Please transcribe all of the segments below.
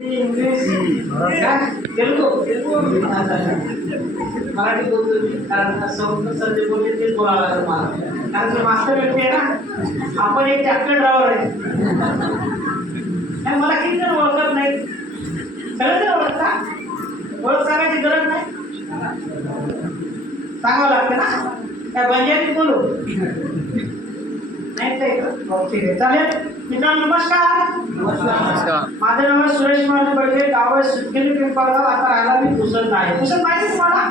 English Telugu Marathi बोलतो मी, कारण sir जे बोलले तेच बोलावं लागतं मला, कारण ते मास्टर व्यक्ती आहे ना. आपण एक ट्रॅक्टर ड्रायव्हर आहे आणि मला किती जण ओळखत नाही, सगळं जण ओळखता, ओळख सांगायची गरज नाही, सांगावं लागतं ना. त्या बंजारी बोलू नाही काय का? ठीक आहे, चालेल. मित्रांनो नमस्कार. माझं नाव आहे सुरेश कुमार बडके, गाव आहे सुटकेली पिंपळगाव. आता राहिला मी पुसत आहे. पुसत माहिती तुम्हाला?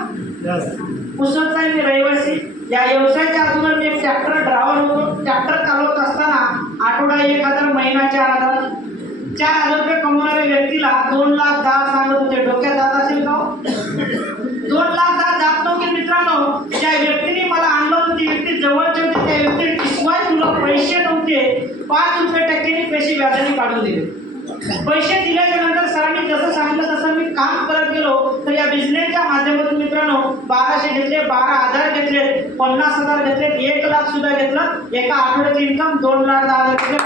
पुसत आहे मी रहिवासी. या व्यवसायाच्या अगोदर मी एक ट्रॅक्टर ड्रायव्हर होतो. ट्रॅक्टर चालवत असताना आठवडा 1000, महिना 4000, 4000 रुपये कमवणाऱ्या व्यक्तीला 2,10,000 सांगत होते. डोक्यात जात असेल का? 2,10,000 जात नव्हते मित्रांनो. ज्या व्यक्तीने मला आणलं होतं ती व्यक्ती जवळची होती. त्या व्यक्तीने किसवाय तुला पैसे नव्हते, 5 रुपये टक्क्याने पैसे व्याजाने काढून दिले. पैसे दिल्याच्या नंतर सरांनी जसं सांगितलं तसं मी काम करत गेलो. तर या बिझनेसच्या माध्यमातून मित्रांनो 1200 घेतले, 12,000 घेतले, 50,000 घेतले, 1,00,000 सुद्धा घेतलं. एका आठवड्याची इन्कम 2,10,000 घेतले.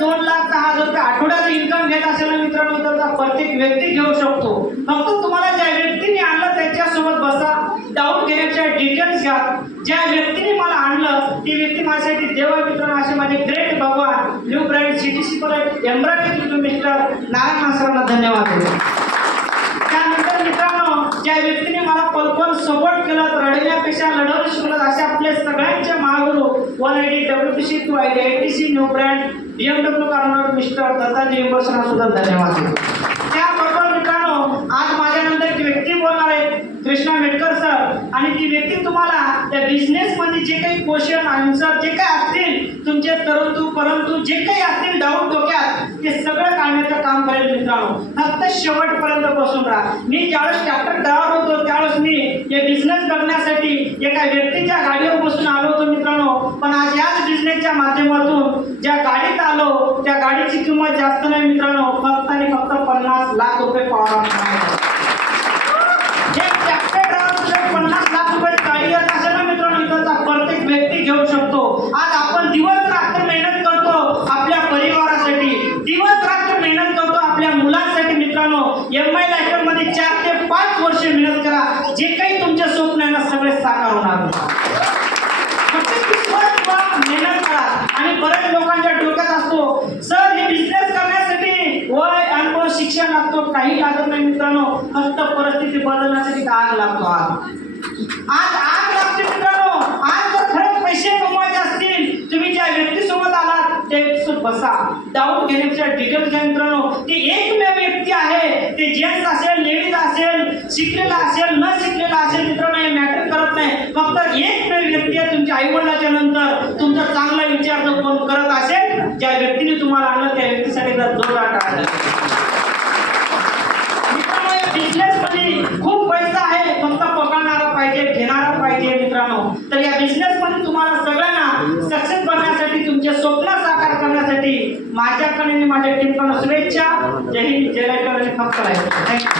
2,10,000 रुपये आठवड्याचं इन्कम घेत असेल मित्रांनो, तर प्रत्येक व्यक्ती घेऊ शकतो. फक्त तुम्हाला ज्या व्यक्तीने आणलं त्याच्यासोबत बसा, डाऊट घेण्याच्या डिटेल्स घ्या. ज्या व्यक्तीने मला आणलं ती व्यक्ती माझ्यासाठी देव आहे मित्रांनो. असे माझे ग्रेट भगवान new bright CTC college embroidery mister Narayan सरांना धन्यवाद. त्यानंतर मित्रांनो ज्या व्यक्तीने मला पलपल सपोर्ट केला, रडण्यापेक्षा लढवू शिकवलं, असे आपले सगळ्यांचे महागुरु 180 WTC to ITC new brand BMW corner mister Dattaji इंबर्सना सुद्धा धन्यवाद. त्याबरोबर मित्रांनो आज माझ्यानंतर एक व्यक्ती बोलणार आहे, कृष्णा मेटकर सर. आणि ती व्यक्ती तुम्हाला त्या बिझनेसमध्ये जे काही क्वेश्चन आन्सर जे काही असतील तुमचे परंतु जे काही असतील डाऊट डोक्यात, ते सगळं काढण्याचं काम करेल मित्रांनो. फक्त शेवटपर्यंत बसून राहा. मी ज्यावेळेस ट्रॅक्टर ड्रायव्हर होतो त्यावेळेस मी हे बिझनेस करण्यासाठी एका व्यक्तीच्या गाडीवर बसून आलो होतो मित्रांनो. पण आज याच बिझनेसच्या माध्यमातून ज्या गाडीत आलो त्या गाडीची किंमत जास्त नाही मित्रांनो, फक्त आणि फक्त 50 लाख रुपये पॉवर. जे ट्रॅक्टर ड्रायव्हर 50 लाख रुपये गाडी येत असेल ना मित्रांनो, इथलचा प्रत्येक व्यक्ती घेऊ शकतो. आज आपण दिवस रात्र मेहनत करतो आपल्या परिवारासाठी, दिवस रात्र मेहनत करतो आपल्या मुलांसाठी मित्रांनो. MI लाईफ मध्ये 4 ते 5 वर्ष मेहनत करा, जे काही तुमचे स्वप्न आहे ना सगळे साकार होणार. मेहनत करा. आणि बरेच लोकांच्या डोक्यात असतो सर हे बिझनेस करण्यासाठी वय अनुभव शिक्षण लागतो, काही लागत नाही मित्रांनो, फक्त परिस्थिती बदलण्यासाठी आग लागतो. आज आग लागते मित्रांनो. आज जर खरंच पैसे कमवायचे असतील, तुम्ही ज्या व्यक्तीसोबत आलात ते बसा, डाऊट घेण्याच्या डिटेल्स घ्या मित्रांनो. ते एकमेव व्यक्ती आहे, ते जेंट्स असेल, लेडीज असेल, शिकलेला असेल, न शिकलेला असेल मित्रांनो, हे मॅटर करत नाही. फक्त एकमेव व्यक्ती आहे तुमच्या आईवडिलाच्या नंतर तुमचा चांगला विचार जो कोण करत असेल, ज्या व्यक्तीने तुम्हाला आणलं त्या व्यक्तीसाठी जर जोरदार टाळा. मित्रांनो या बिझनेस मध्ये खूप पैसा आहे, फक्त पकडणारा पाहिजे, घेणारा पाहिजे मित्रांनो. तर या बिझनेस मध्ये तुम्हाला सगळ्यांना सक्सेस बनण्यासाठी, तुमचे स्वप्न साकार करण्यासाठी माझ्याकडे माझ्या टीमकडून शुभेच्छा. जय हिंद, जय लाईट, फक्त लाईट. थँक्यू.